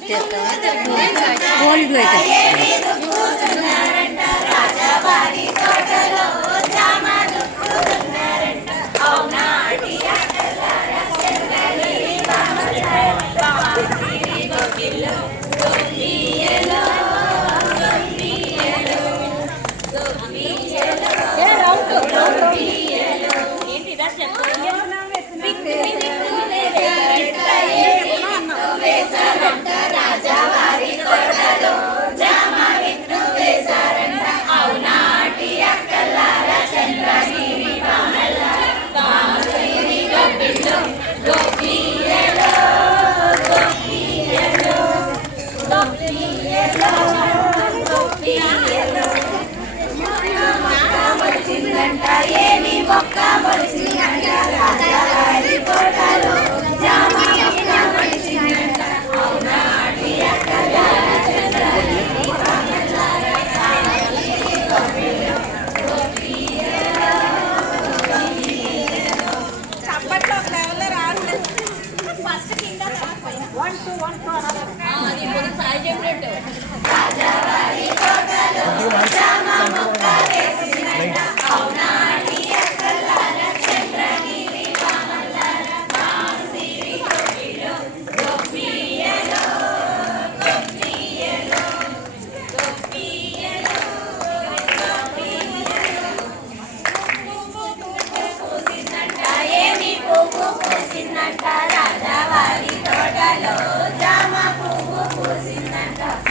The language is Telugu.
对。对。对，鼓励对。对。ఏమి మొక్క పొడిచిందంట రాజాగారి వన్ టూ వన్ టూ అనాలి సాయి Yes.